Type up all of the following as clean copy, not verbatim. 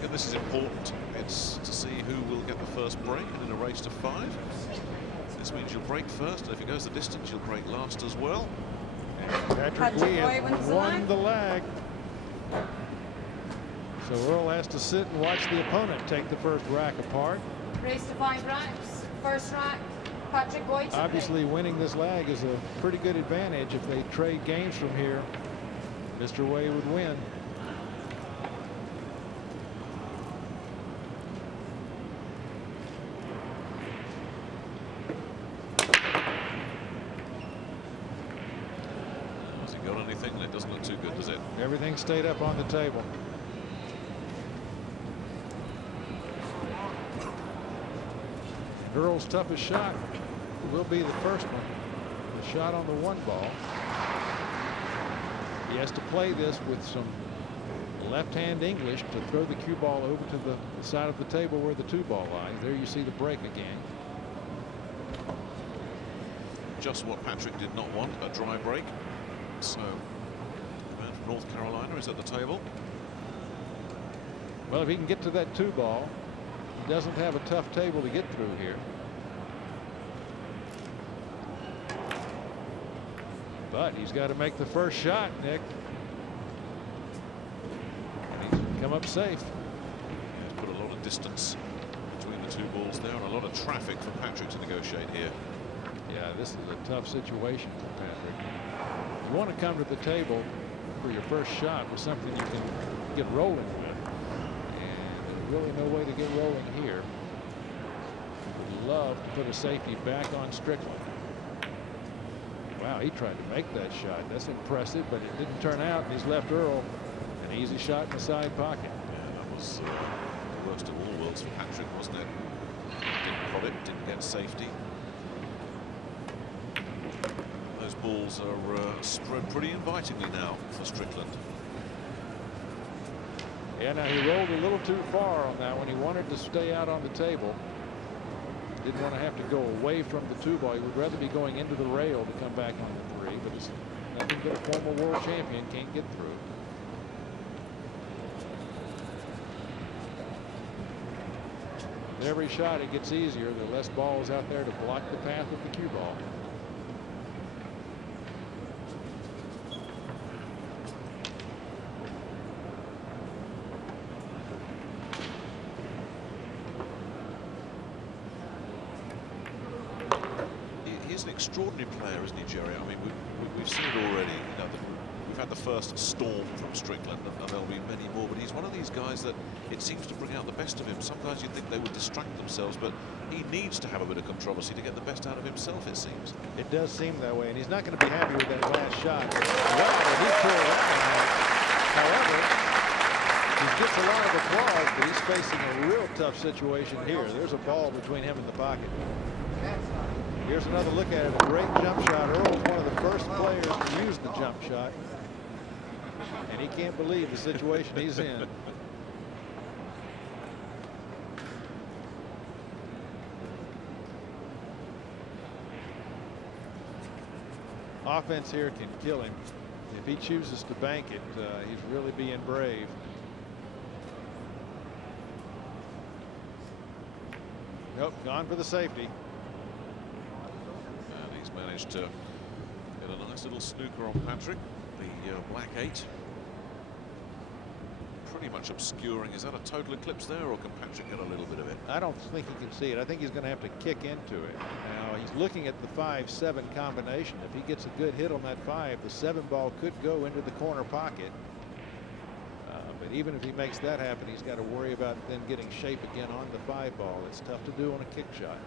break, and this is important. It's to see who will get the first break, and in a race to 5. This means you'll break first, and if it goes the distance, you'll break last as well. And Patrick Wee has won the lag. So Earl has to sit and watch the opponent take the first rack apart. Race to 5 racks. First rack, Patrick White. Obviously, winning this lag is a pretty good advantage. If they trade games from here, Mr. Way would win. Has he got anything? It doesn't look too good, does it? Everything stayed up on the table. Earl's toughest shot will be the first one, the shot on the 1 ball. He has to play this with some left-hand English to throw the cue ball over to the side of the table where the 2 ball lies. There you see the break again. Just what Patrick did not want, a dry break. So, the man from North Carolina is at the table. Well, if he can get to that 2 ball, he doesn't have a tough table to get through here. But he's got to make the first shot, Nick. And he's come up safe. He's put a lot of distance between the 2 balls there, and a lot of traffic for Patrick to negotiate here. Yeah, this is a tough situation for Patrick. You want to come to the table for your first shot with something you can get rolling with. And there's really no way to get rolling here. Would love to put a safety back on Strickland. Wow, he tried to make that shot. That's impressive, but it didn't turn out, and he's left Earl an easy shot in the side pocket. Yeah, that was the worst of all worlds for Patrick, wasn't it? Didn't prod it, didn't get safety. Those balls are spread pretty invitingly now for Strickland. Yeah, now he rolled a little too far on that one. He wanted to stay out on the table. Didn't want to have to go away from the 2 ball. He would rather be going into the rail to come back on the 3, but it's nothing that a former world champion can't get through. With every shot it gets easier, the less balls out there to block the path of the cue ball. He's an extraordinary player, isn't he, Jerry? I mean, we've seen it already. You know, we've had the first storm from Strickland, and there'll be many more. But he's one of these guys that it seems to bring out the best of him. Sometimes you think they would distract themselves, but he needs to have a bit of controversy to get the best out of himself, it seems. It does seem that way, and he's not going to be happy with that last shot. Well, he tore that one out. However, he gets a lot of applause, but he's facing a real tough situation here. There's a ball between him and the pocket. Here's another look at it. A great jump shot. Earl's one of the first players to use the jump shot, and he can't believe the situation he's in. Offense here can kill him. If he chooses to bank it, he's really being brave. Nope, gone for the safety. And he's managed to get a nice little snooker on Patrick, the black 8. Pretty much obscuring. Is that a total eclipse there, or can Patrick get a little bit of it? I don't think he can see it. I think he's going to have to kick into it. Now he's looking at the 5-7 combination. If he gets a good hit on that 5, the 7 ball could go into the corner pocket. But even if he makes that happen, he's got to worry about then getting shape again on the 5 ball. It's tough to do on a kick shot.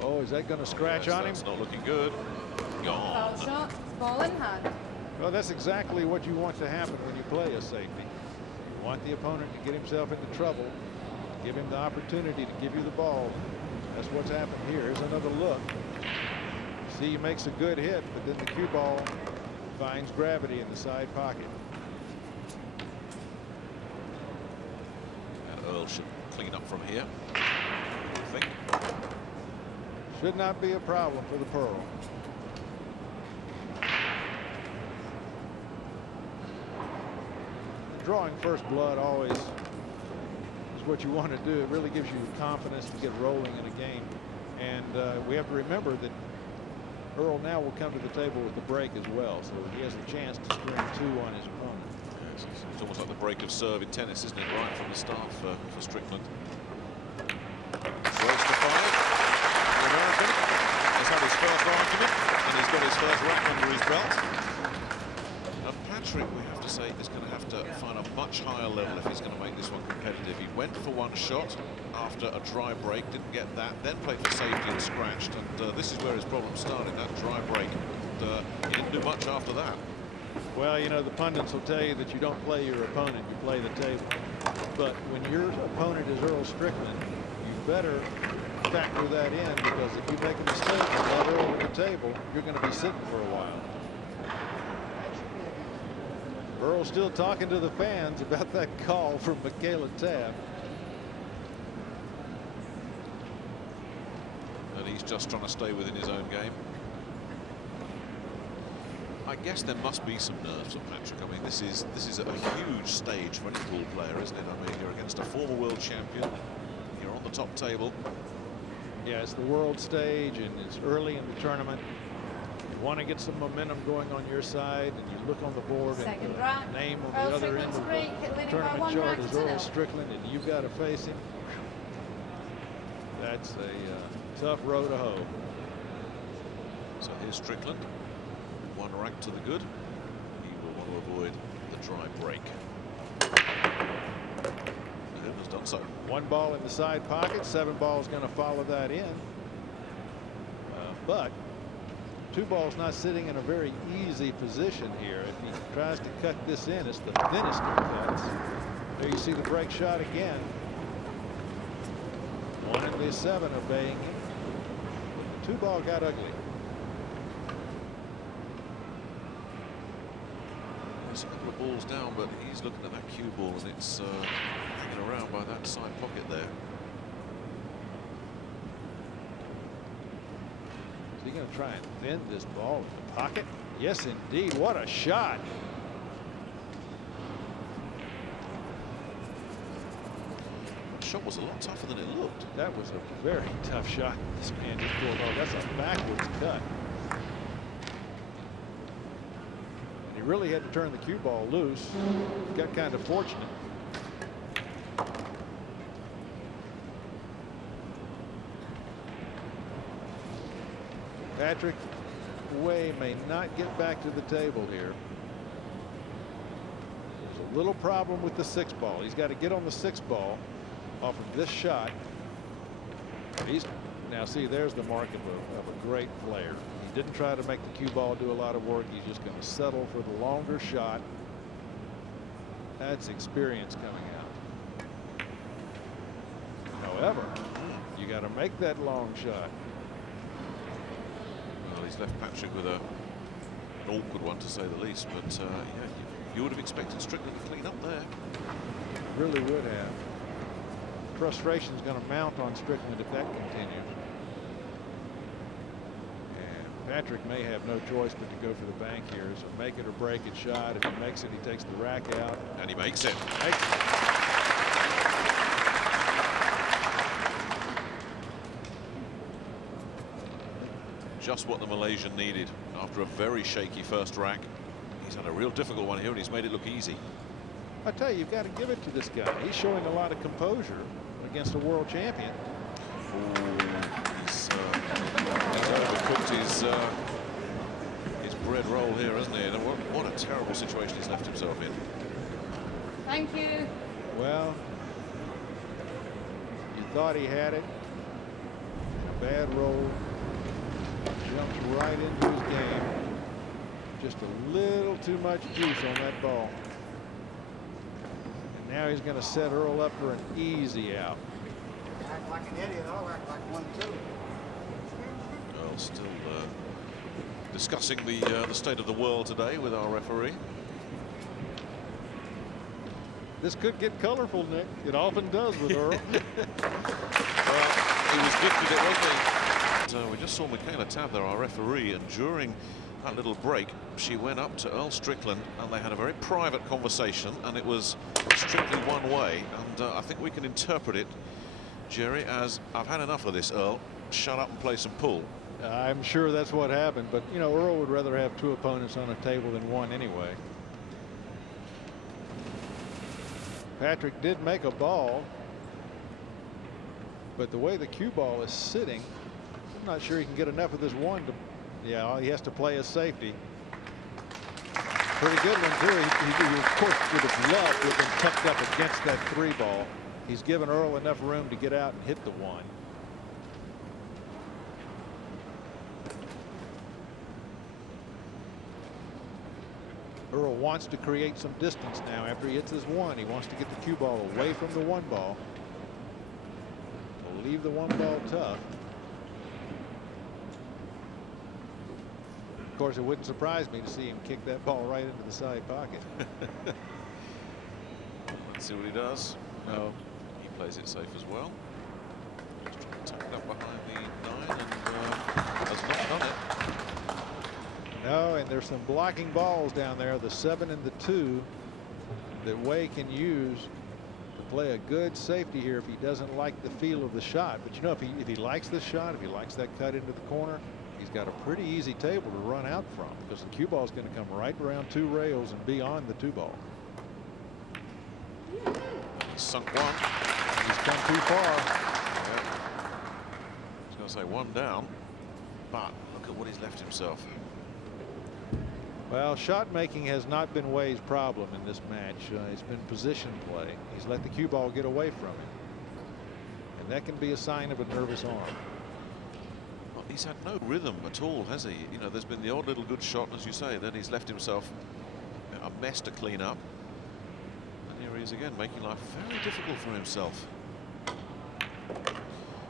Oh, is that going to scratch on him? That's not looking good. Gone. Foul shot, ball in hand. Well, that's exactly what you want to happen when you play a safety. You want the opponent to get himself into trouble, give him the opportunity to give you the ball. That's what's happened here. Here's another look. See, he makes a good hit, but then the cue ball finds gravity in the side pocket. And Earl should clean up from here, I think. Should not be a problem for the Pearl. drawing first blood always is what you want to do. It really gives you confidence to get rolling in a game. And we have to remember that Earl now will come to the table with the break as well, so he has a chance to string 2 on his opponent. Yes, it's almost like the break of serve in tennis, isn't it? Right from the start for Strickland. Race to 5. The American has had his first argument, and he's got his first rack under his belt. And Patrick, we have to say, is going to have to find a much higher level if he's going to make this one competitive. He went for 1 shot after a dry break, didn't get that, then played for safety and scratched, and this is where his problem started, that dry break. And he didn't do much after that. Well, you know, the pundits will tell you that you don't play your opponent, you play the table. But when your opponent is Earl Strickland, you better factor that in, because if you make a mistake and let Earl at the table, you're going to be sitting for a while. Earl's still talking to the fans about that call from Michaela Tabb. And he's just trying to stay within his own game. I guess there must be some nerves on Patrick. I mean, this is a huge stage for any pool player, isn't it? I mean, you're against a former world champion. You're on the top table. Yeah, it's the world stage, and it's early in the tournament. You want to get some momentum going on your side, and you look on the board, and the name on the other end of the tournament chart is Earl Strickland, and you've got to face him. That's a tough row to hoe. So here's Strickland. 1 rack to the good. He will want to avoid the dry break. And has done so. 1 ball in the side pocket. 7 balls going to follow that in. But 2 balls not sitting in a very easy position here. If he tries to cut this in, it's the thinnest of cuts. There you see the break shot again. 1 and the 7 obeying him. 2 ball got ugly. There's a couple of balls down, but he's looking at that cue ball, and it's hanging around by that side pocket there. Is he going to try and thin this ball in the pocket? Yes, indeed. What a shot. The shot was a lot tougher than it looked. That was a very tough shot. This man just pulled off. That's a backwards cut. And he really had to turn the cue ball loose. Got kind of fortunate. Patrick Way may not get back to the table here. There's a little problem with the 6 ball. He's got to get on the 6 ball off of this shot. He's now, see, there's the mark of a great player. He didn't try to make the cue ball do a lot of work. He's just going to settle for the longer shot. That's experience coming out. However, you got to make that long shot. Well, he's left Patrick with an awkward one, to say the least. But yeah, you would have expected Strickland to clean up there. Really would have. Frustration is going to mount on Strickland if that continues. And Patrick may have no choice but to go for the bank here. So make it or break it shot. If he makes it, he takes the rack out. And he makes it. Just what the Malaysian needed after a very shaky first rack. He's had a real difficult one here, and he's made it look easy. I tell you, you've got to give it to this guy. He's showing a lot of composure against a world champion. He's overcooked his bread roll here, hasn't he? And what a terrible situation he's left himself in. Thank you. Well, you thought he had it. A bad roll. Jumps right into his game. Just a little too much juice on that ball. And now he's going to set Earl up for an easy out. Act like an idiot. I'll act like one too. Well, still discussing the state of the world today with our referee. This could get colorful, Nick. It often does with Earl. Well, he was gifted it, wasn't he? We just saw Michaela Tabb there, our referee, and during that little break, she went up to Earl Strickland and they had a very private conversation, and it was strictly one way. And I think we can interpret it, Jerry, as I've had enough of this, Earl. Shut up and play some pool. I'm sure that's what happened, but you know, Earl would rather have 2 opponents on a table than 1 anyway. Patrick did make a ball, but the way the cue ball is sitting, I'm not sure he can get enough of this 1 to. Yeah, he has to play a safety. Pretty good one too. He of course would have loved to have been tucked up against that 3 ball. He's given Earl enough room to get out and hit the 1. Earl wants to create some distance now after he hits his 1. He wants to get the cue ball away from the 1 ball. We'll leave the 1 ball tough. Of course, it wouldn't surprise me to see him kick that ball right into the side pocket. Let's see what he does. No. He plays it safe as well. Just trying to tuck it up behind the 9 and has not done it. No, and there's some blocking balls down there, the 7 and the 2, that Way can use to play a good safety here if he doesn't like the feel of the shot. But you know, if he likes this shot, if he likes that cut into the corner, he's got a pretty easy table to run out from, because the cue ball is going to come right around 2 rails and be on the 2 ball. Sunk 1. He's come too far. Yeah. I was going to say 1 down, but look at what he's left himself. Well, shot making has not been Way's problem in this match. It's been position play. He's let the cue ball get away from him, and that can be a sign of a nervous arm. Well, he's had no rhythm at all, has he? You know, there's been the odd little good shot, as you say, then he's left himself a mess to clean up. And here he is again, making life very difficult for himself.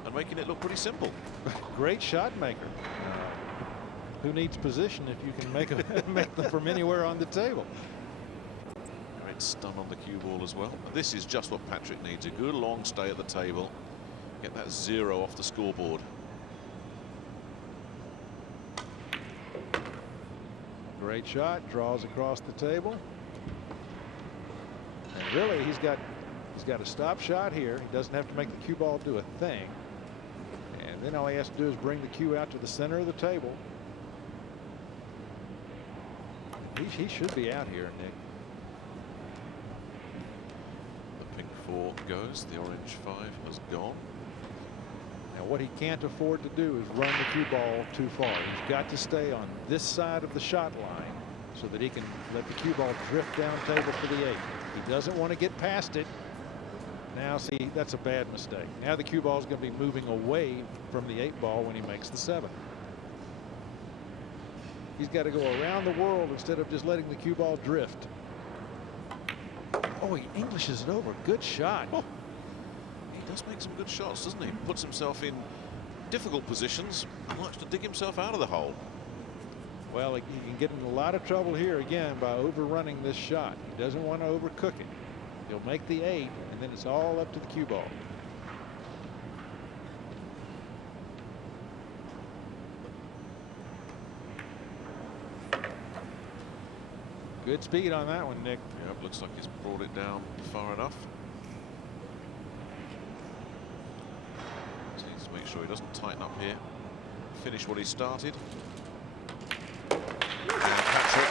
And making it look pretty simple. Great shot maker. Who needs position if you can make them from anywhere on the table? Great stun on the cue ball as well. This is just what Patrick needs, a good long stay at the table. Get that 0 off the scoreboard. Great shot, draws across the table. And really, he's got a stop shot here. He doesn't have to make the cue ball do a thing. And then all he has to do is bring the cue out to the center of the table. He should be out here, Nick. The pink 4 goes, the orange 5 has gone. Now what he can't afford to do is run the cue ball too far. He's got to stay on this side of the shot line so that he can let the cue ball drift down table for the 8. He doesn't want to get past it. Now see, that's a bad mistake. Now the cue ball is going to be moving away from the 8 ball when he makes the 7. He's got to go around the world instead of just letting the cue ball drift. Oh, he Englishes it over. Good shot. Oh, he does make some good shots, doesn't he? Puts himself in difficult positions and likes to dig himself out of the hole. Well, he can get in a lot of trouble here again by overrunning this shot. He doesn't want to overcook it. He'll make the 8, and then it's all up to the cue ball. Good speed on that one, Nick. Yeah, looks like he's brought it down far enough. Just needs to make sure he doesn't tighten up here. Finish what he started. And Patrick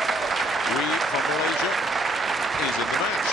Reed from Malaysia is in the match.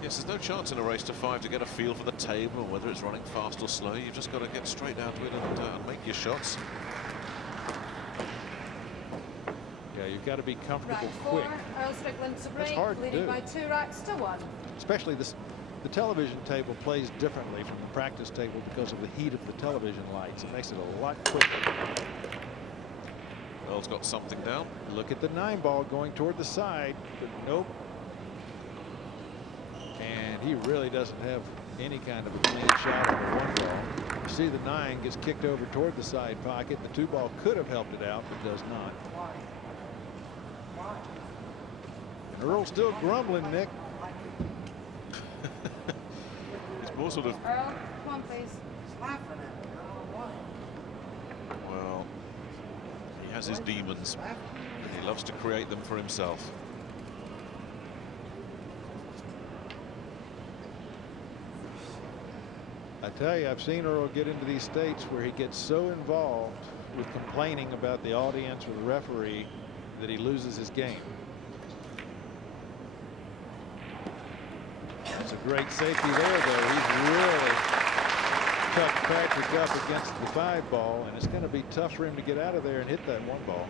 Yes, there's no chance in a race to 5 to get a feel for the table and whether it's running fast or slow. You've just got to get straight down to it and make your shots. Yeah, you've got to be comfortable Rack 4, quick. Earl Strickland to break, hard to leading do. by 2 racks to 1. Especially the television table plays differently from the practice table because of the heat of the television lights. It makes it a lot quicker. Earl's got something down. Look at the 9 ball going toward the side, but nope. And he really doesn't have any kind of a clean shot on the 1 ball. You see the 9 gets kicked over toward the side pocket. The 2 ball could have helped it out, but does not. And Earl's still grumbling, Nick. It's more sort of. Earl, come on, please. Well, he has his demons, and he loves to create them for himself. I tell you, I've seen Earl get into these states where he gets so involved with complaining about the audience or the referee that he loses his game. That's a great safety there, though. He's really tough Patrick up against the 5 ball, and it's going to be tough for him to get out of there and hit that 1 ball.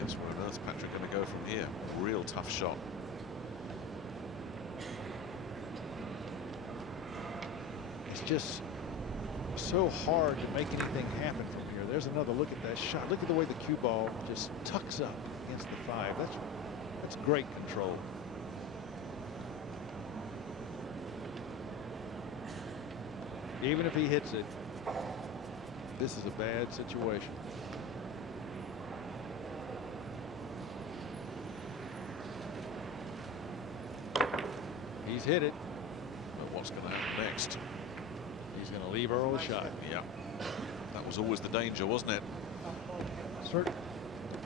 Yes, where on earth's Patrick going to go from here? Real tough shot. It's just so hard to make anything happen from here. There's another look at that shot. Look at the way the cue ball just tucks up against the 5. That's great control. Even if he hits it, this is a bad situation. He's hit it. But what's going to happen next? He's going to leave Earl a shot. Yeah. That was always the danger, wasn't it?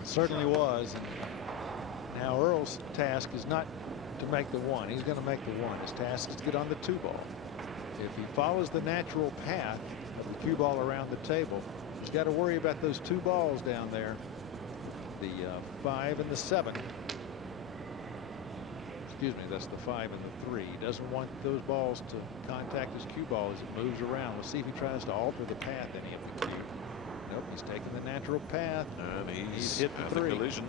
Certainly was. And now Earl's task is not to make the 1. He's going to make the 1. His task is to get on the 2 ball. If he follows the natural path of the cue ball around the table, he's got to worry about those 2 balls down there, the 5 and the 7. Excuse me, that's the 5 and the 3. He doesn't want those balls to contact his cue ball as it moves around. Let's see if he tries to alter the path any of the cue. Nope, he's taking the natural path. And he's hit the 3. collision.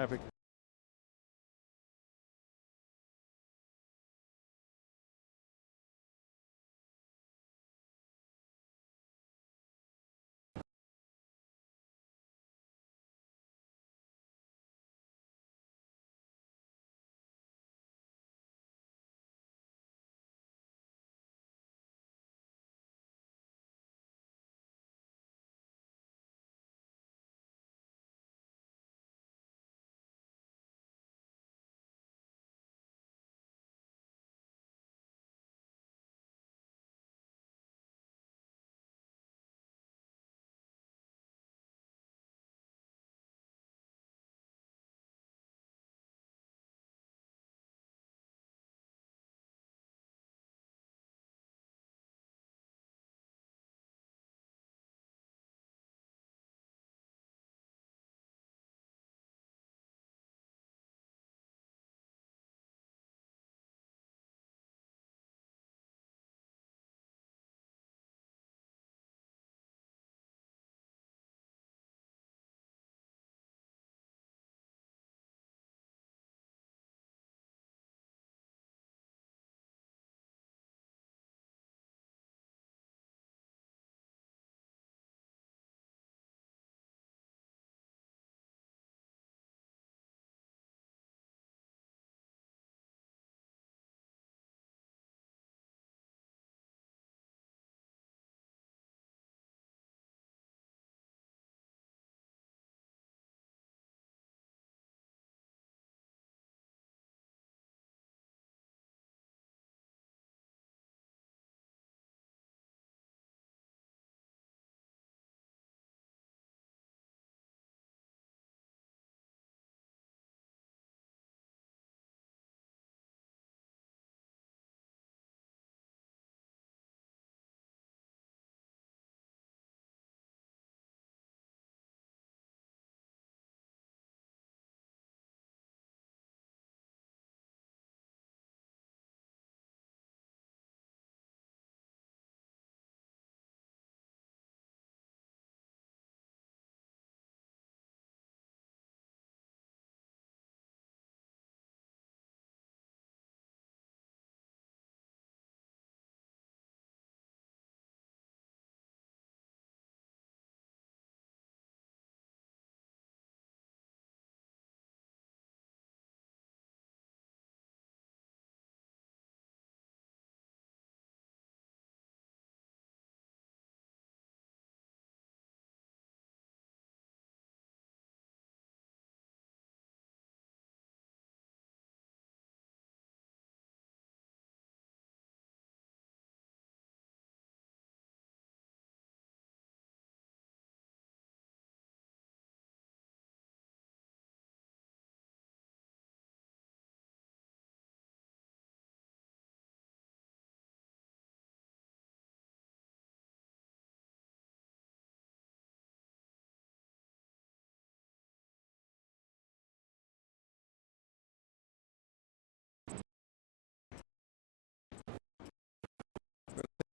Traffic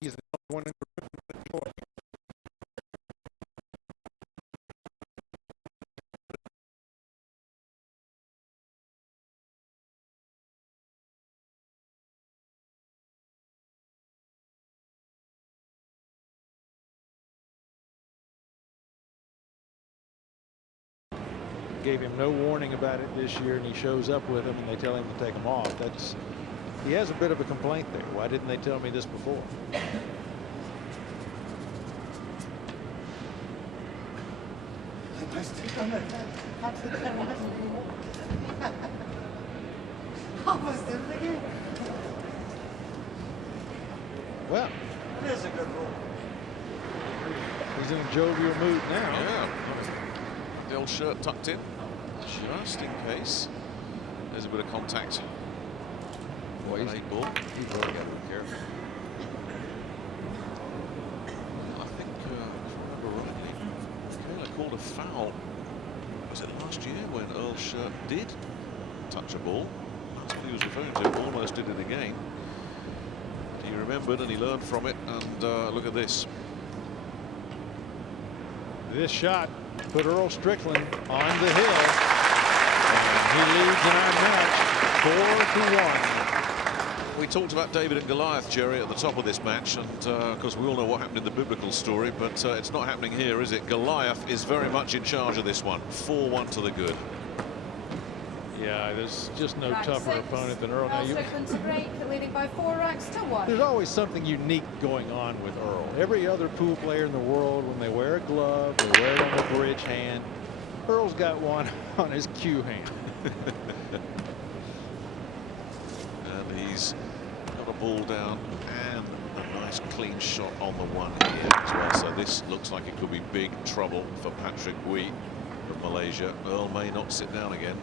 He's the only one in the room. Gave him no warning about it this year, and he shows up with them, and they tell him to take them off. He has a bit of a complaint there. Why didn't they tell me this before? Well, It is a good rule. he's in a jovial mood now. Yeah. The old shirt tucked in, just in case. There's a bit of contact. Boy, He's ball. He's really got to be careful. I think, if I remember rightly, Taylor called a foul. Was it last year when Earl Shirt did touch a ball? That's what he was referring to. Almost did it again. He remembered and he learned from it. And look at this. This shot put Earl Strickland on the hill. And he leads in our match 4-1. We talked about David and Goliath, Jerry, at the top of this match, and of course we all know what happened in the biblical story, but it's not happening here, is it? Goliath is very much in charge of this one. 4-1 to the good. Yeah, there's just no Rank tougher 6. opponent than Earl. Now, Earl Strickland to break, leading by 4 ranks to 1. there's always something unique going on with Earl. Every other pool player in the world, when they wear a glove, they wear it on the bridge hand. Earl's got one on his cue hand. And he's got a ball down and a nice clean shot on the one here as well. So this looks like it could be big trouble for Patrick Wee from Malaysia. Earl may not sit down again.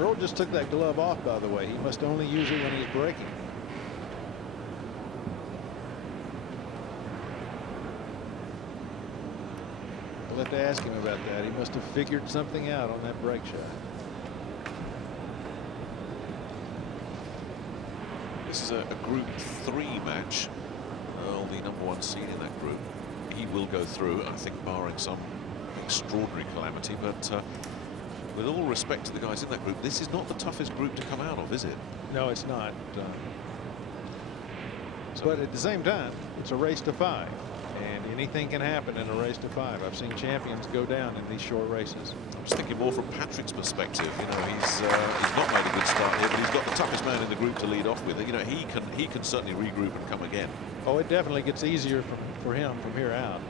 Earl just took that glove off, by the way. He must only use it when he's breaking. I'll have to ask him about that. He must have figured something out on that break shot. This is a Group 3 match. Earl, the #1 seed in that group. He will go through, I think, barring some extraordinary calamity. But with all respect to the guys in that group, this is not the toughest group to come out of, is it? No, it's not. But at the same time, it's a race to 5. And anything can happen in a race to 5. I've seen champions go down in these short races. I was thinking more from Patrick's perspective. You know, he's not made a good start here, but he's got the toughest man in the group to lead off with. You know, he can certainly regroup and come again. Oh, it definitely gets easier for him from here out.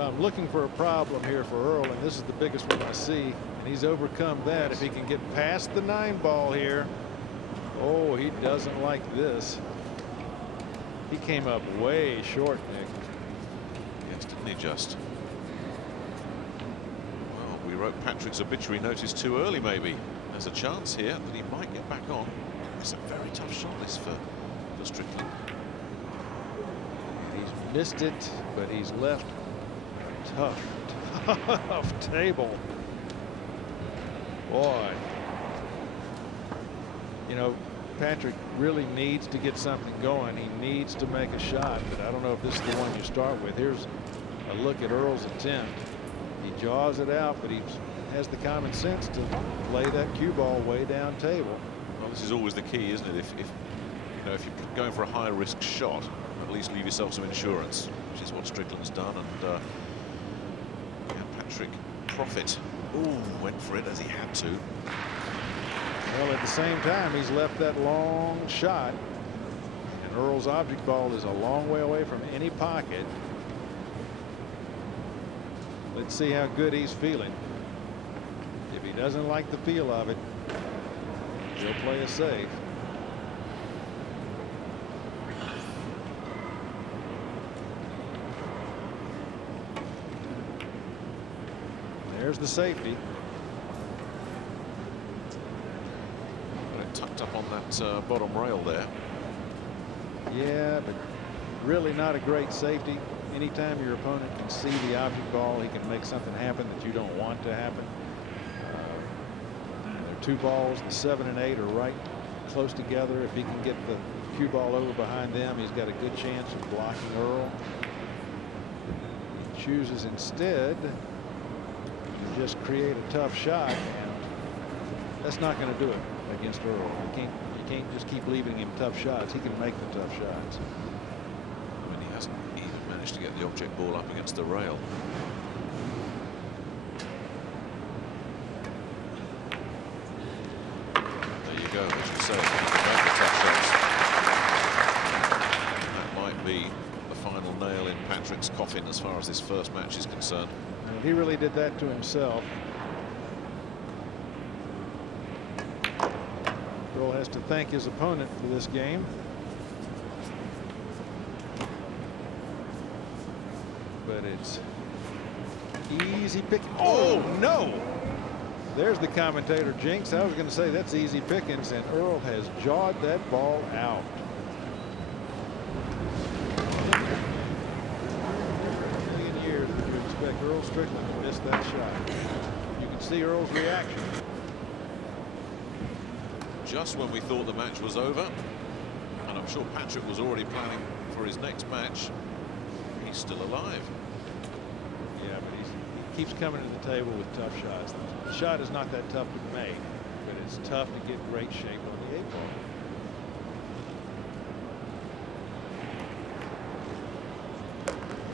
I'm looking for a problem here for Earl, and this is the biggest one I see, and he's overcome that. If he can get past the 9 ball here. Oh, he doesn't like this. He came up way short, Nick. Yes, didn't he just? Well, we wrote Patrick's obituary notice too early, maybe. There's a chance here that he might get back on. It's a very tough shot, this for Strickland. He's missed it, but he's left tough table. Boy, you know, Patrick really needs to get something going. He needs to make a shot, but I don't know if this is the one you start with. Here's a look at Earl's attempt. He jaws it out, but he has the common sense to play that cue ball way down table. Well, this is always the key, isn't it? If you know, if you're going for a high risk shot, at least leave yourself some insurance, which is what Strickland's done. And Patrick Profit went for it as he had to. Well, at the same time, he's left that long shot, and Earl's object ball is a long way away from any pocket. Let's see how good he's feeling. If he doesn't like the feel of it, he'll play it safe. There's the safety. Got it tucked up on that bottom rail there. Yeah, but really not a great safety. Anytime your opponent can see the object ball, he can make something happen that you don't want to happen. two balls, the 7 and 8, are right close together. If he can get the cue ball over behind them, he's got a good chance of blocking Earl. He chooses instead to just create a tough shot, and that's not going to do it against Earl. You can't just keep leaving him tough shots. He can make the tough shots. I mean, he hasn't even managed to get the object ball up against the rail. There you go, as you say, make the tough shots. That might be the final nail in Patrick's coffin as far as this first match is concerned. And he really did that to himself. Earl has to thank his opponent for this game. But it's easy pick. Oh, no! There's the commentator jinx. I was going to say that's easy pickings, and Earl has jawed that ball out. A million years would you expect Earl Strickland to miss that shot. You can see Earl's reaction. Just when we thought the match was over, and I'm sure Patrick was already planning for his next match, he's still alive. Yeah, but he keeps coming to the table with tough shots. The shot is not that tough to make, but it's tough to get great shape on the 8-ball.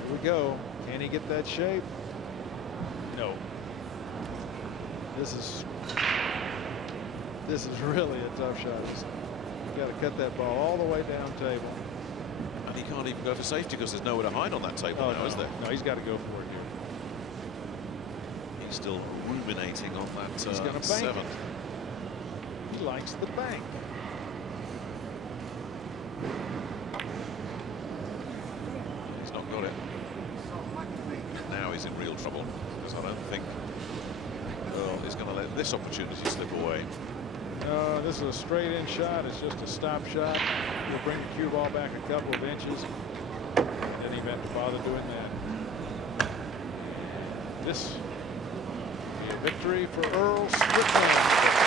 Here we go. Can he get that shape? No. This is really a tough shot. You've got to cut that ball all the way down table. And he can't even go for safety because there's nowhere to hide on that table now, is there? No, he's got to go for it here. He's still ruminating on that He's gonna bank 7. it. He likes the bank. He's not got it. Now he's in real trouble because I don't think Earl is going to let this opportunity slip away. No, this is a straight in shot. It's just a stop shot. He'll bring the cue ball back a couple of inches. Didn't even have to bother doing that. This will be a victory for Earl Strickland.